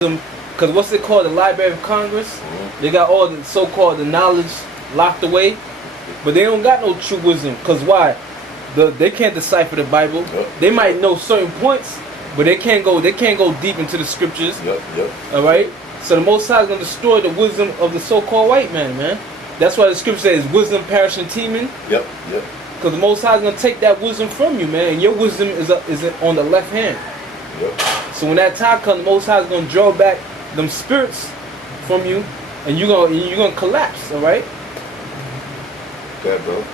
Because what's it called? The Library of Congress? They got all the so-called the knowledge locked away, but they don't got no true wisdom. Because why? They can't decipher the Bible. They might know certain points, but they can't go deep into the scriptures. All right. So the Most High is gonna destroy the wisdom of the so-called white man. That's why the scripture says wisdom perishing teeming. Because the Most High is gonna take that wisdom from you, man. And your wisdom is on the left hand. So when that time comes, the Most High is gonna draw back them spirits from you, and you're gonna collapse. All right. Okay, bro.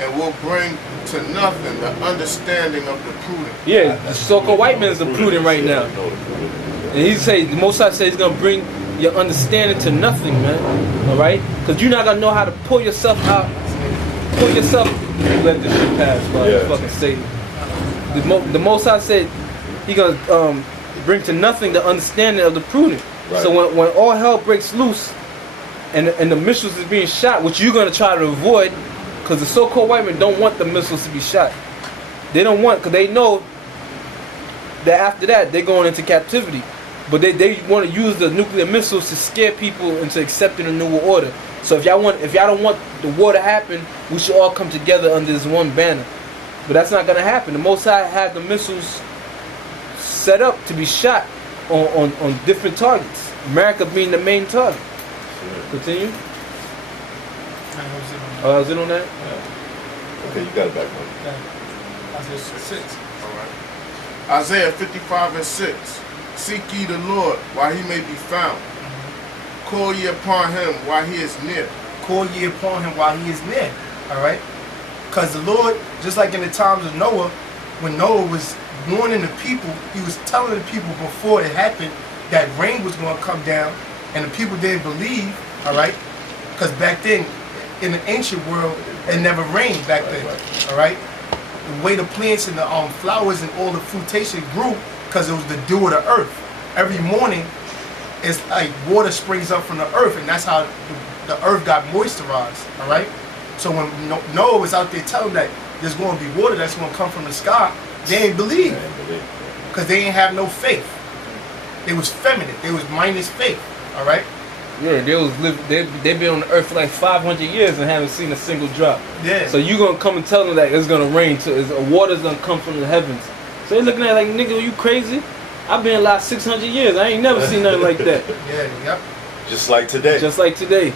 And will bring to nothing the understanding of the prudent. Yeah, the so-called white man is the prudent right now. And he say, the Most High says he's gonna bring your understanding to nothing, man. All right, because you're not gonna know how to pull yourself out, pull yourself. Let this shit pass, bro. Fucking Satan. The Most High said he gonna bring to nothing the understanding of the prudent. Right. So when all hell breaks loose, and the missiles is being shot, which you're gonna try to avoid, because the so-called white men don't want the missiles to be shot. They don't want, because they know that after that they're going into captivity. But they want to use the nuclear missiles to scare people into accepting a new order. So if y'all don't want the war to happen, we should all come together under this one banner. But that's not gonna happen. The Most High have the missiles set up to be shot on different targets. America being the main target. Continue. Oh, I was in on that? Yeah. Okay, you got it back, man. Isaiah 6. Alright. Isaiah 55 and 6. Seek ye the Lord while he may be found. Call ye upon him while he is near. Call ye upon him while he is near. Alright? Because the Lord, just like in the times of Noah, when Noah was warning the people, he was telling the people before it happened that rain was going to come down, and the people didn't believe, alright? Because back then, in the ancient world, it never rained back then, alright? The way the plants and the flowers and all the fruitation grew, because it was the dew of the earth. Every morning, it's like water springs up from the earth, and that's how the earth got moisturized, alright? So when Noah was out there telling that there's going to be water that's going to come from the sky, they ain't believe, because they ain't have no faith. They was feminine. They was minus faith, alright? Yeah, they've been on the earth for like 500 years and haven't seen a single drop. Yeah. So you gonna come and tell them that it's gonna rain, water's gonna come from the heavens. So they looking at it like, nigga, are you crazy? I've been alive 600 years. I ain't never seen nothing like that. Yep. Just like today. Just like today.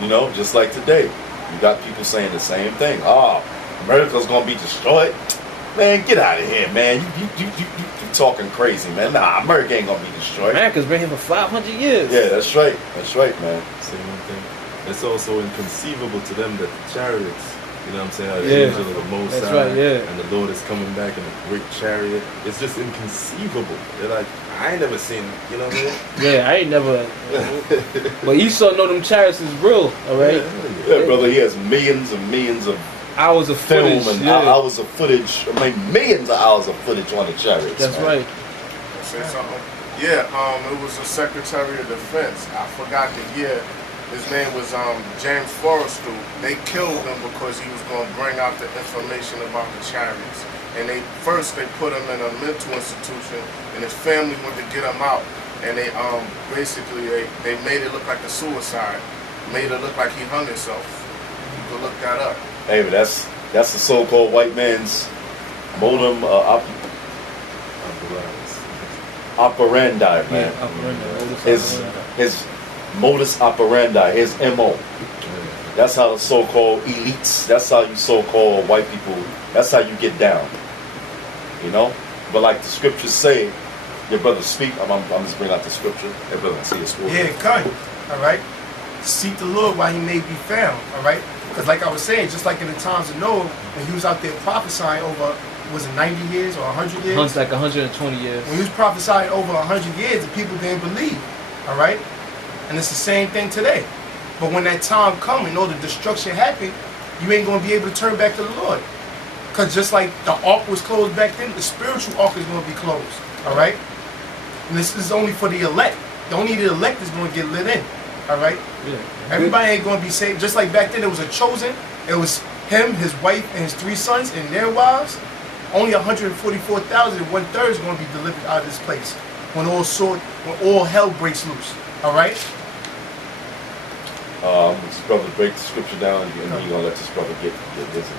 You know, just like today. You got people saying the same thing. Oh, America's gonna be destroyed. Man, get out of here, man. You talking crazy, man. Nah, America ain't gonna be destroyed. America's been here for 500 years. Yeah, that's right. That's right, man. Say one thing. It's also inconceivable to them that the chariots, you know what I'm saying, are the Yeah. angel of the Most That's High, right, yeah. and the Lord is coming back in a great chariot. It's just inconceivable. They're like, I ain't never seen it, you know what I mean? Yeah, I ain't never. But Esau know them chariots is real, alright? Yeah, brother, he has millions and millions of hours of film footage, and hours of footage. I mean, millions of hours of footage on the chariots. That's man. right. Say something? Yeah, it was a Secretary of Defense. I forgot the year. His name was James Forrestal. They killed him because he was going to bring out the information about the chariots. And they put him in a mental institution, and his family went to get him out. And they basically they made it look like a suicide. Made it look like he hung himself. You can look that up. Hey, but that's the so-called white man's modem operandi, man. His modus operandi, his MO. That's how the so-called elites, that's how you so-called white people, that's how you get down. You know? But like the scriptures say, your brother speak, I'm just bringing out the scripture. Hey, brother, see your story. Yeah, cut. Alright? Seek the Lord while he may be found. Alright? Because like I was saying, just like in the times of Noah, when he was out there prophesying over, was it 90 years or 100 years? It's like 120 years. When he was prophesying over 100 years, the people didn't believe. Alright? And it's the same thing today. But when that time comes and all the destruction happened, you ain't going to be able to turn back to the Lord. Because just like the ark was closed back then, the spiritual ark is going to be closed. Alright? And this is only for the elect. Only the elect is going to get lit in. Alright? Yeah. Everybody ain't going to be saved. Just like back then, it was a chosen. It was him, his wife, and his 3 sons, and their wives. Only 144,000, 1/3 is going to be delivered out of this place. when all hell breaks loose. All right. This brother break the scripture down, and you're gonna let this brother get busy.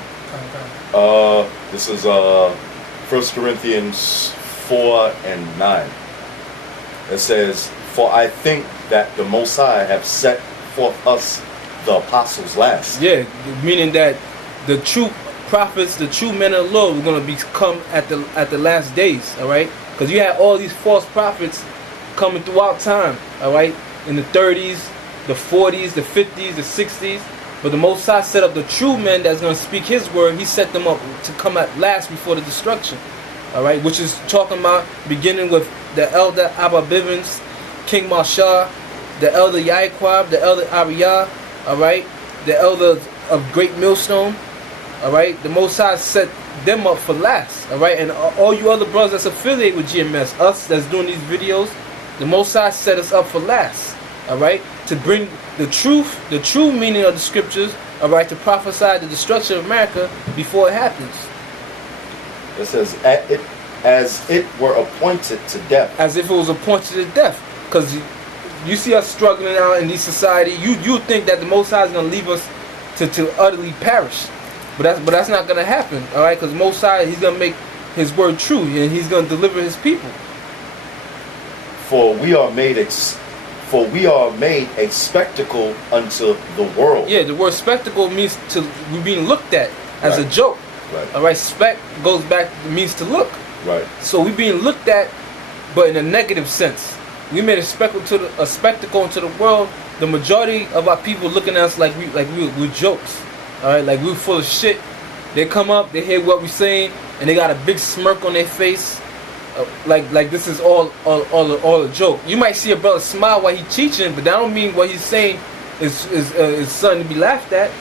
Okay. This is 1 Corinthians 4:9. It says, "For I think that the Most High have set forth us, the apostles, last." Yeah, meaning that the true prophets, the true men of the Lord, were going to become at the last days. All right, because you had all these false prophets coming throughout time. All right, in the 30s, the 40s, the 50s, the 60s. But the Most High set up the true men that's going to speak His word. He set them up to come at last before the destruction. All right, which is talking about beginning with the elder Abba Bivens, King Marshall, the elder Yaquab, the elder Ariyah, all right, the elder of Great Millstone, all right. The Most High set them up for last, all right. And all you other brothers that's affiliated with GMS, us that's doing these videos, the Most High set us up for last, all right, to bring the truth, the true meaning of the scriptures, all right, to prophesy the destruction of America before it happens. It says, as it were appointed to death. As if it was appointed to death. Because you see us struggling out in this society, you think that the Most High is going to leave us to utterly perish. But that's not going to happen, all right? Because Most High, He's going to make His word true, and He's going to deliver His people. For we are made a spectacle unto the world. Yeah, the word spectacle means we're being looked at as a joke. Right. All right, spec goes back, means to look. Right. So we're being looked at, but in a negative sense. We made a spectacle into the world. The majority of our people looking at us like we're jokes. All right, like we're full of shit. They come up, they hear what we're saying, and they got a big smirk on their face, like this is all a joke. You might see a brother smile while he's teaching, but that don't mean what he's saying is something to be laughed at.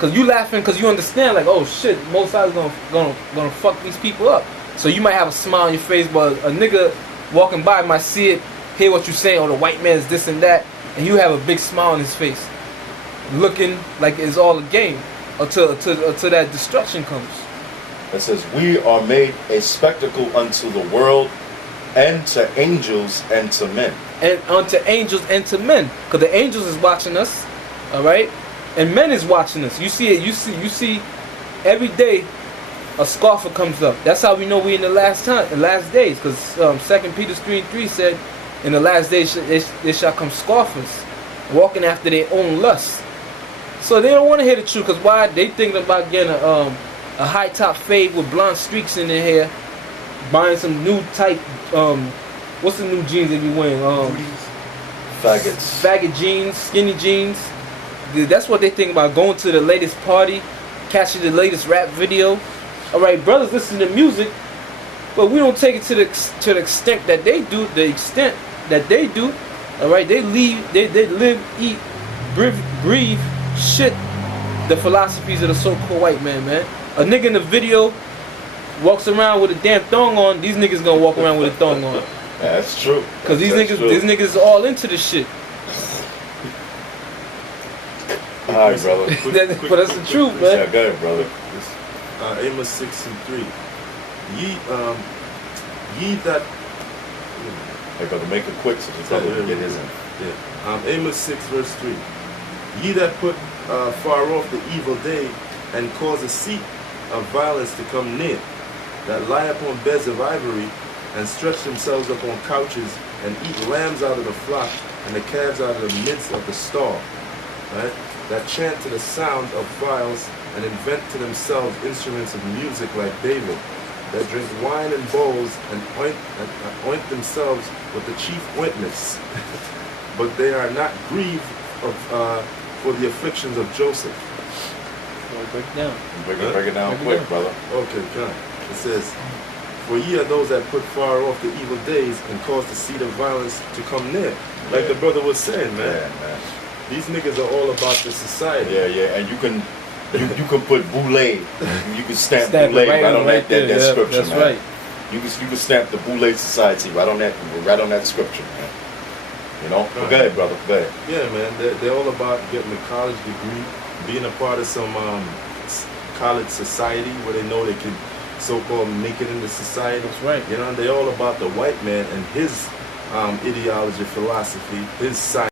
Cause you laughing because you understand, like, oh shit, Most High is gonna fuck these people up. So you might have a smile on your face, but a nigga walking by might see it, hear what you're saying, or the white man's this and that, and you have a big smile on his face, looking like it's all a game until that destruction comes. It says, we are made a spectacle unto the world, and to angels and to men. And unto angels and to men, because the angels is watching us, all right, and men is watching us. You see it. You see every day a scoffer comes up. That's how we know we in the last days, because 2 Peter 3:3 said, in the last days there shall come scoffers, walking after their own lust. So they don't want to hear the truth, because why? They thinking about getting a high top fade with blonde streaks in their hair, buying some new type, what's the new jeans they be wearing? Faggot jeans, skinny jeans. That's what they think about, going to the latest party, catching the latest rap video. All right, brothers listen to music, but we don't take it to the extent that they do. The extent that they do. All right, they live, eat, breathe, shit. The philosophies of the so-called white man. A nigga in the video walks around with a damn thong on. These niggas gonna walk around with a thong on. That's true. Cause these niggas are all into this shit. Alright, brother. But that's the truth, man. Yeah, go ahead, brother. Amos 6:3. Ye that. Hey, brother, make it quick so the brother can get his in. Yeah. Amos 6:3. Ye that put far off the evil day, and cause a seat of violence to come near, that lie upon beds of ivory, and stretch themselves upon couches, and eat lambs out of the flock, and the calves out of the midst of the stall. Right? That chant to the sound of viols, and invent to themselves instruments of music like David, that drink wine in bowls, and oint themselves with the chief ointments. But they are not grieved for the afflictions of Joseph. Break it down. Break it down quick, brother. Okay, John. It says, for ye are those that put far off the evil days, and cause the seed of violence to come near. Like the brother was saying, man. Yeah, man. These niggas are all about the society. Yeah, and you can put boule. You can stamp boule right on that scripture, that's man. right. You can stamp the boule society right on that scripture, man. You know? But go ahead, brother. Go ahead. Yeah, man. They're all about getting a college degree, being a part of some college society where they know they can so-called make it into society. That's right. You know, they're all about the white man and his ideology, philosophy, his side.